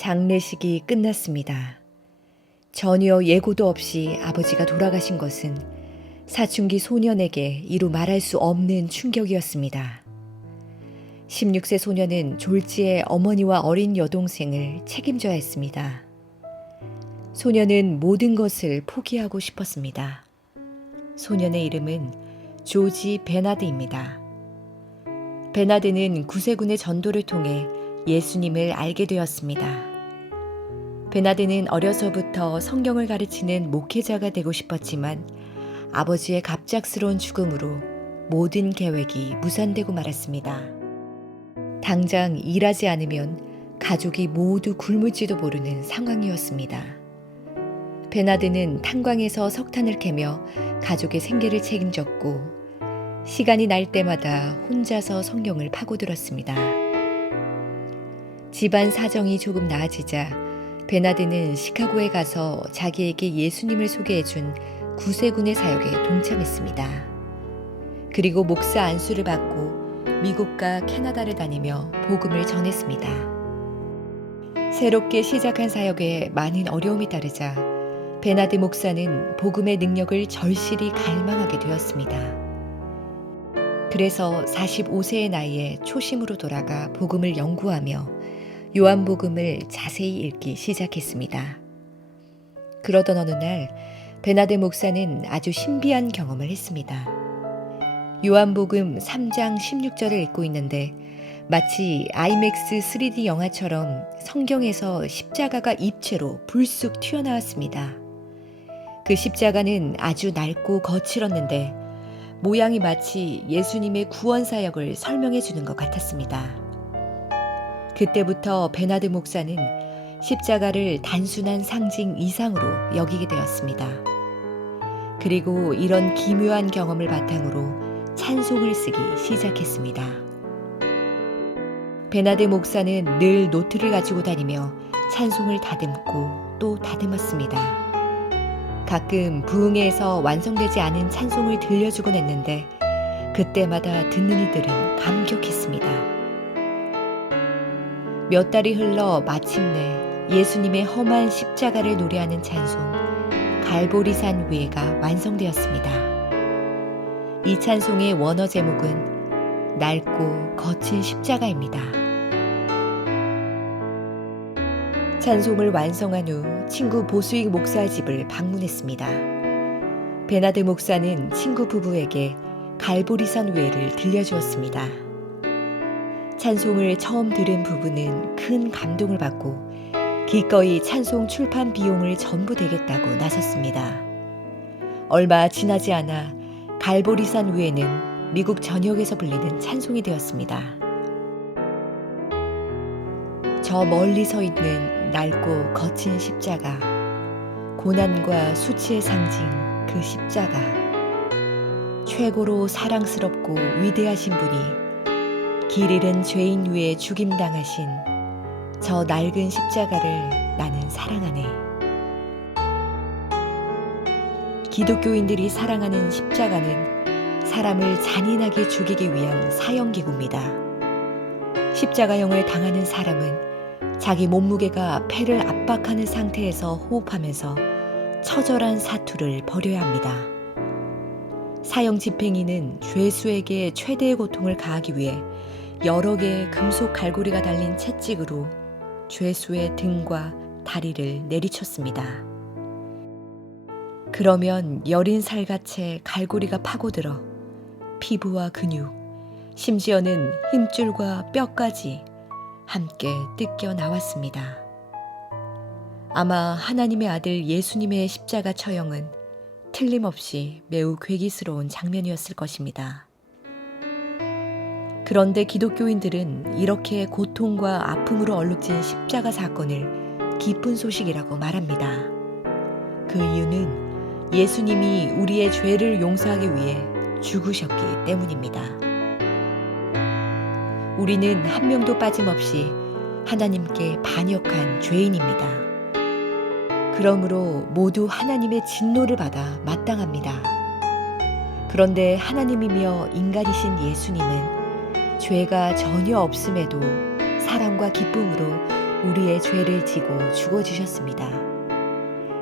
장례식이 끝났습니다. 전혀 예고도 없이 아버지가 돌아가신 것은 사춘기 소년에게 이루 말할 수 없는 충격이었습니다. 16세 소년은 졸지에 어머니와 어린 여동생을 책임져야 했습니다. 소년은 모든 것을 포기하고 싶었습니다. 소년의 이름은 조지 베나드입니다. 베나드는 구세군의 전도를 통해 예수님을 알게 되었습니다. 베나드는 어려서부터 성경을 가르치는 목회자가 되고 싶었지만 아버지의 갑작스러운 죽음으로 모든 계획이 무산되고 말았습니다. 당장 일하지 않으면 가족이 모두 굶을지도 모르는 상황이었습니다. 베나드는 탄광에서 석탄을 캐며 가족의 생계를 책임졌고 시간이 날 때마다 혼자서 성경을 파고들었습니다. 집안 사정이 조금 나아지자 베나드는 시카고에 가서 자기에게 예수님을 소개해준 구세군의 사역에 동참했습니다. 그리고 목사 안수를 받고 미국과 캐나다를 다니며 복음을 전했습니다. 새롭게 시작한 사역에 많은 어려움이 따르자 베나드 목사는 복음의 능력을 절실히 갈망하게 되었습니다. 그래서 45세의 나이에 초심으로 돌아가 복음을 연구하며 요한복음을 자세히 읽기 시작했습니다. 그러던 어느 날 베나드 목사는 아주 신비한 경험을 했습니다. 요한복음 3장 16절을 읽고 있는데 마치 아이맥스 3D 영화처럼 성경에서 십자가가 입체로 불쑥 튀어나왔습니다. 그 십자가는 아주 낡고 거칠었는데 모양이 마치 예수님의 구원 사역을 설명해 주는 것 같았습니다. 그때부터 베나드 목사는 십자가를 단순한 상징 이상으로 여기게 되었습니다. 그리고 이런 기묘한 경험을 바탕으로 찬송을 쓰기 시작했습니다. 베나드 목사는 늘 노트를 가지고 다니며 찬송을 다듬고 또 다듬었습니다. 가끔 부흥회에서 완성되지 않은 찬송을 들려주곤 했는데 그때마다 듣는 이들은 감격했습니다. 몇 달이 흘러 마침내 예수님의 험한 십자가를 노래하는 찬송 갈보리산 위에가 완성되었습니다. 이 찬송의 원어 제목은 낡고 거친 십자가입니다. 찬송을 완성한 후 친구 보수익 목사 집을 방문했습니다. 베나드 목사는 친구 부부에게 갈보리산 위에를 들려주었습니다. 찬송을 처음 들은 부부는 큰 감동을 받고 기꺼이 찬송 출판 비용을 전부 대겠다고 나섰습니다. 얼마 지나지 않아 갈보리산 위에는 미국 전역에서 불리는 찬송이 되었습니다. 저 멀리 서 있는 낡고 거친 십자가, 고난과 수치의 상징 그 십자가, 최고로 사랑스럽고 위대하신 분이 길 잃은 죄인 위에 죽임당하신 저 낡은 십자가를 나는 사랑하네. 기독교인들이 사랑하는 십자가는 사람을 잔인하게 죽이기 위한 사형기구입니다. 십자가형을 당하는 사람은 자기 몸무게가 폐를 압박하는 상태에서 호흡하면서 처절한 사투를 벌여야 합니다. 사형 집행인은 죄수에게 최대의 고통을 가하기 위해 여러 개의 금속 갈고리가 달린 채찍으로 죄수의 등과 다리를 내리쳤습니다. 그러면 여린 살갗에 갈고리가 파고들어 피부와 근육, 심지어는 힘줄과 뼈까지 함께 뜯겨 나왔습니다. 아마 하나님의 아들 예수님의 십자가 처형은 틀림없이 매우 괴기스러운 장면이었을 것입니다. 그런데 기독교인들은 이렇게 고통과 아픔으로 얼룩진 십자가 사건을 기쁜 소식이라고 말합니다. 그 이유는 예수님이 우리의 죄를 용서하기 위해 죽으셨기 때문입니다. 우리는 한 명도 빠짐없이 하나님께 반역한 죄인입니다. 그러므로 모두 하나님의 진노를 받아 마땅합니다. 그런데 하나님이며 인간이신 예수님은 죄가 전혀 없음에도 사랑과 기쁨으로 우리의 죄를 지고 죽어주셨습니다.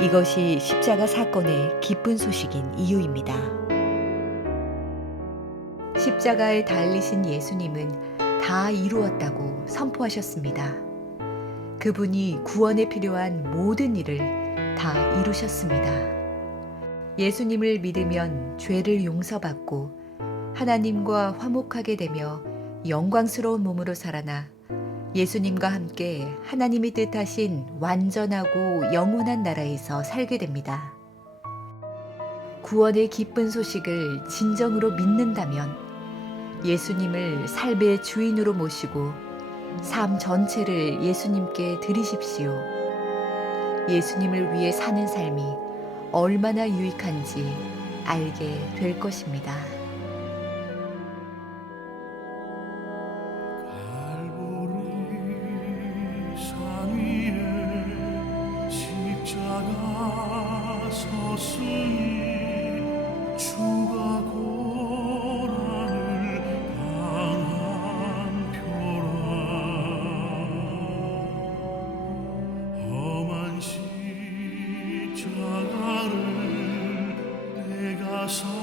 이것이 십자가 사건의 기쁜 소식인 이유입니다. 십자가에 달리신 예수님은 다 이루었다고 선포하셨습니다. 그분이 구원에 필요한 모든 일을 다 이루셨습니다. 예수님을 믿으면 죄를 용서받고 하나님과 화목하게 되며 영광스러운 몸으로 살아나 예수님과 함께 하나님이 뜻하신 완전하고 영원한 나라에서 살게 됩니다. 구원의 기쁜 소식을 진정으로 믿는다면 예수님을 삶의 주인으로 모시고 삶 전체를 예수님께 드리십시오. 예수님을 위해 사는 삶이 얼마나 유익한지 알게 될 것입니다. 갈보리 산 위에 십자가 섰으니 주가 고난을 당한 표라. 험한 십자가를 내가 사랑함은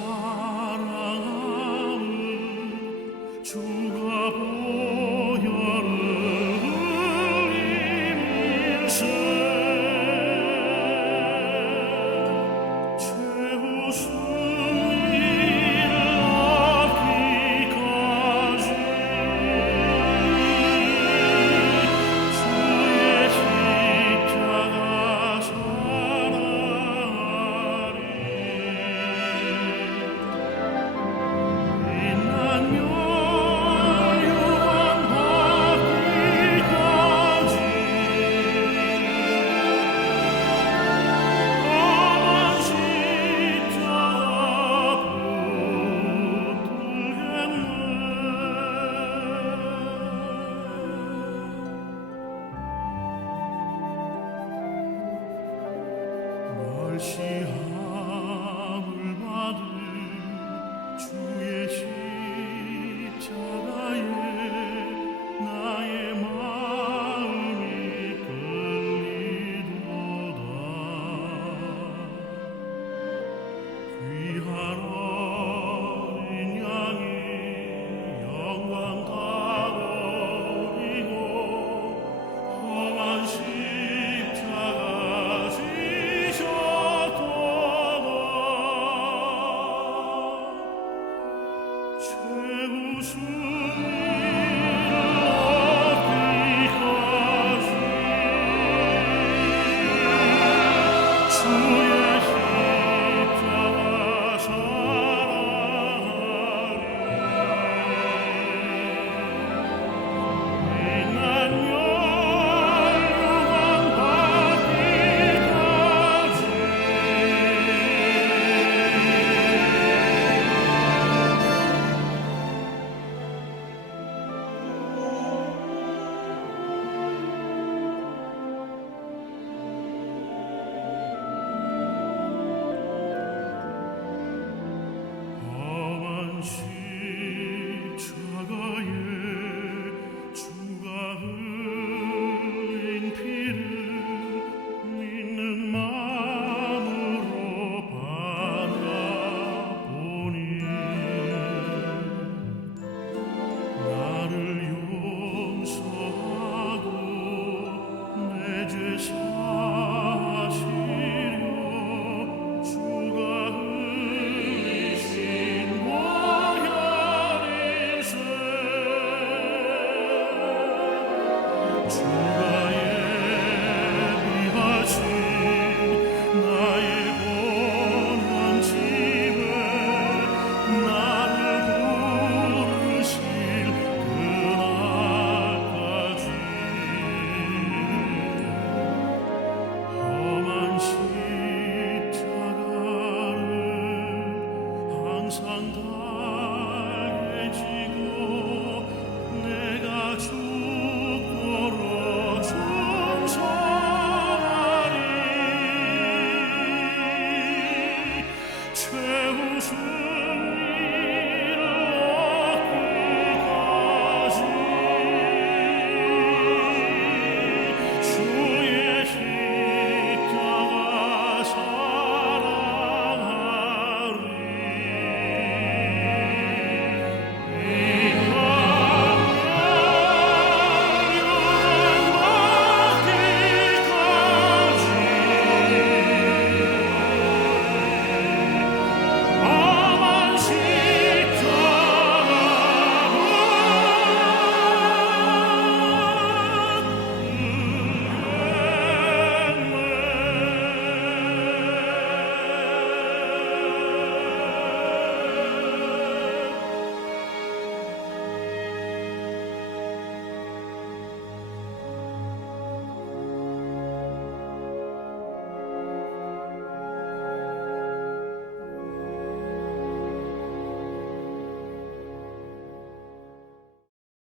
주가 보혈을 흘림일세. 최후 승리를 얻기까지 주의 십자가 사랑하리. 빛나면 유한받기까지 험한 십자가 붙들겠네. 멸시함을 받을 주의 십자가에 나의 마음이 끌리도다. 귀한 어린 양이 영광 가버리고 험한 십자가 지셨도다. 최후 승리를 얻기까지 주의 십자가 사랑하리. 빛나면 유한받기까지 험한